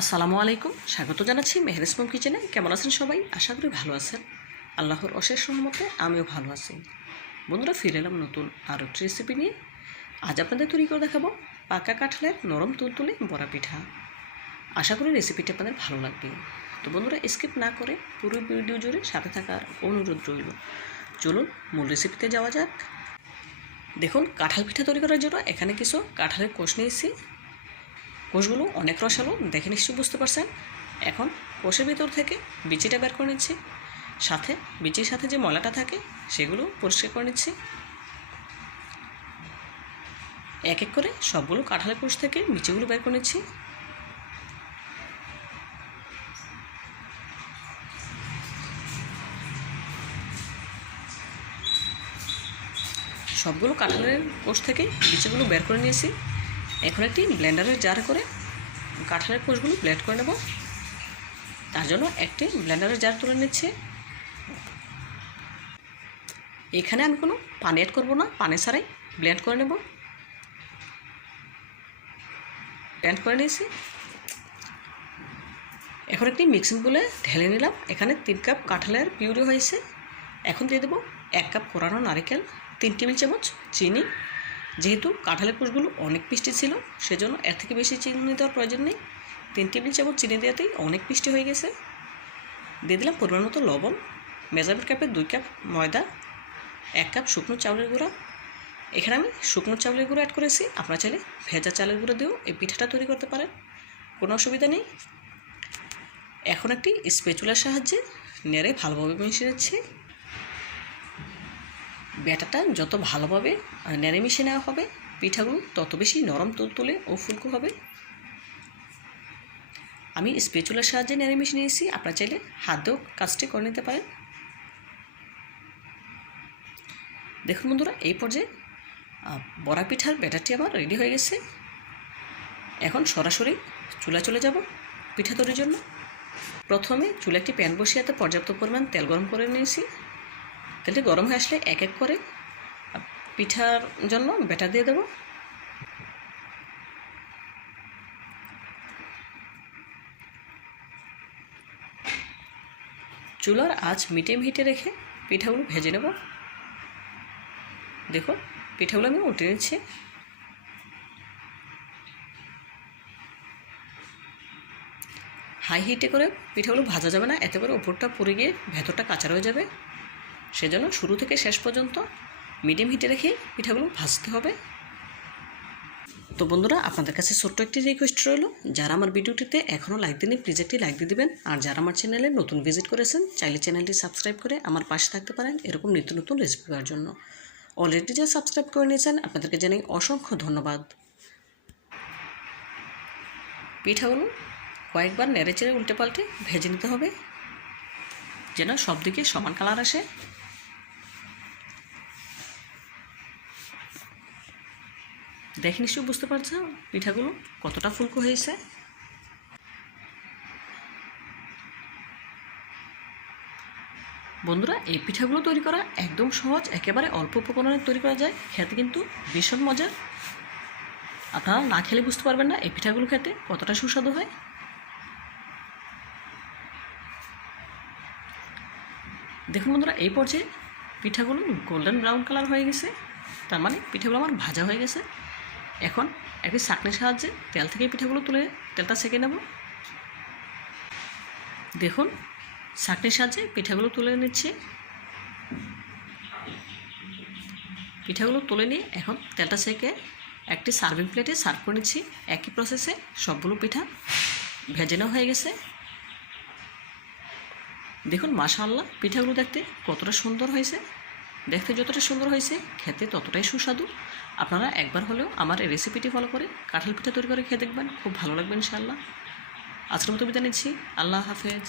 আসসালামু আলাইকুম, স্বাগত জানাচ্ছি মেহরেস মোম কিচেনে। কেমন আছেন সবাই? আশা করি ভালো আছেন। আল্লাহর অশেষ সহমতে আমিও ভালো আছি। বন্ধুরা, ফিরে এলাম নতুন আরও একটি রেসিপি নিয়ে। আজ আপনাদের তৈরি করে দেখাবো পাকা কাঁঠালের নরম তুলতুলে বড়া পিঠা। আশা করি রেসিপিটি আপনাদের ভালো লাগবে। তো বন্ধুরা স্কিপ না করে পুরো ভিডিও জুড়ে সাথে থাকার অনুরোধ রইল। চলুন মূল রেসিপিতে যাওয়া যাক। দেখুন, কাঁঠাল পিঠা তৈরি করার জন্য এখানে কিছু কাঁঠালের কোষ নিয়েছি। কোষগুলো অনেক রসালো, দেখে নিশ্চয়ই বুঝতে পারছেন। এখন কোষের ভিতর থেকে বিচিটা বের করে নিচ্ছি। সাথে বিচির সাথে যে ময়লাটা থাকে, সেগুলো পরিষ্কার করে নিচ্ছি। এক এক করে সবগুলো কাঁঠালের কোষ থেকে বিচিগুলো বের করে নিচ্ছি। সবগুলো কাঁঠালের কোষ থেকে বিচিগুলো বের করে নিয়েছি। এখন একটি ব্লেন্ডারের জার করে কাঁঠালের কোষগুলো ব্লেন্ড করে নেব। তার জন্য একটি ব্লেন্ডারের জার তুলে নিচ্ছে। এখানে আমি কোনো পানি অ্যাড করব না, পানি ছাড়াই ব্লেন্ড করে নেব। ব্লেন্ড করে নিয়েছি। এখন একটি মিক্সিং বলে ঢেলে নিলাম। এখানে তিন কাপ কাঁঠালের পিউরি হয়েছে। এখন দিয়ে দেবো এক কাপ কোরানো নারিকেল, তিন টেবিল চামচ চিনি যেহেতু কাঁঠালের কোষগুলো অনেক মিষ্টি ছিল, সেজন্য এর থেকে বেশি চিনি দেওয়ার প্রয়োজন নেই। তিন টেবিল চামচ চিনি দেওয়াতেই অনেক মিষ্টি হয়ে গেছে। দিয়ে দিলাম পরিমাণ মতো লবণ, মেজারমেন্ট কাপে দুই কাপ ময়দা, এক কাপ শুকনো চাউলের গুঁড়া। এখানে আমি শুকনো চাউলের গুঁড়ো অ্যাড করেছি, আপনারা চাইলে ভেজা চালের গুঁড়ো দিয়েও এই পিঠাটা তৈরি করতে পারেন। কোনো অসুবিধা নেই। এখন একটি স্পেচুলার সাহায্যে নেড়ে ভালোভাবে মিশিয়ে নিচ্ছি। ব্যাটাটা যত ভালোভাবে নেড়ে মিশে নেওয়া হবে, পিঠাগুলো তত বেশি নরম তুলতুলে ও ফুলকো হবে। আমি স্পেচুলার সাহায্যে নেড়ে মিশে নিয়েছি, আপনারা চাইলে হাত দিয়েও কাজটি করে নিতে পারেন। দেখুন বন্ধুরা, এই পর্যায়ে বড়া পিঠার ব্যাটারটি আমার রেডি হয়ে গেছে। এখন সরাসরি চুলা চলে যাব পিঠা তৈরির জন্য। প্রথমে চুলা একটি প্যান বসিয়ে পর্যাপ্ত পরিমাণ তেল গরম করে নিয়েছি। তেলটি গরম হয়ে আসলে এক এক করে পিঠার জন্য ব্যাটার দিয়ে দেবো। চুলার আঁচ মিডিয়াম হিটে রেখে পিঠাগুলো ভেজে নেব। দেখো পিঠাগুলো আমি উঠে নিচ্ছি। হাই হিটে করে পিঠাগুলো ভাজা যাবে না এতে করে উপরটা পুড়ে গিয়ে ভেতরটা কাঁচা রয়ে যাবে। সেজন্য শুরু থেকে শেষ পর্যন্ত মিডিয়াম হিটে রেখে পিঠাগুলো ভাজতে হবে। তো বন্ধুরা, আপনাদের কাছে ছোট্ট একটি রিকোয়েস্ট রইল। যারা আমার ভিডিওটিতে এখনও লাইক দিনই প্লিজ একটি লাইক দিয়ে দেবেন। আর যারা আমার চ্যানেলে নতুন ভিজিট করেছেন, চাইলে চ্যানেলটি সাবস্ক্রাইব করে আমার পাশে থাকতে পারেন এরকম নিত্য নতুন রেসিপি পাওয়ার জন্য। অলরেডি যারা সাবস্ক্রাইব করে নিয়েছেন, আপনাদেরকে জানাই অসংখ্য ধন্যবাদ। পিঠাগুলো কয়েকবার নেড়ে চেড়ে উল্টে পাল্টে ভেজে নিতে হবে, যেন সব দিকে সমান কালার আসে। দেখে নিশ্চয়ই বুঝতে পারছ পিঠাগুলো কতটা ফুলকো হয়েছে। বন্ধুরা, এই পিঠাগুলো তৈরি করা একদম সহজ, একেবারে অল্প উপকরণে তৈরি করা যায়, খেতে কিন্তু ভীষণ মজার আপনারা না খেলে বুঝতে পারবেন না এই পিঠাগুলো খেতে কতটা সুস্বাদু হয়। দেখুন বন্ধুরা, এই পর্যায়ে পিঠাগুলো গোল্ডেন ব্রাউন কালার হয়ে গেছে, তার মানে পিঠাগুলো আমার ভাজা হয়ে গেছে। এখন একটি চাকনির সাহায্যে তেল থেকে পিঠাগুলো তুলে তেলটা সেঁকে নেব। দেখুন, চাকনির সাহায্যে পিঠাগুলো তুলে নিচ্ছি। পিঠাগুলো তুলে নিয়ে এখন তেলটা সেঁকে একটি সার্ভিং প্লেটে সার্ভ করে নিচ্ছি। একই প্রসেসে সবগুলো পিঠা ভেজে নেওয়া হয়ে গেছে। দেখুন, মাশাআল্লাহ, পিঠাগুলো দেখতে কতটা সুন্দর হয়েছে। দেখতে যতটা সুন্দর হয়েছে, খেতে ততটাই সুস্বাদু। আপনারা একবার হলেও আমার এই রেসিপিটি ফলো করে কাঁঠাল পিঠা তৈরি করে খেয়ে দেখবেন, খুব ভালো লাগবে ইনশাআল্লাহ। আজকের মতো বিদায় নিচ্ছি। আল্লাহ হাফেজ।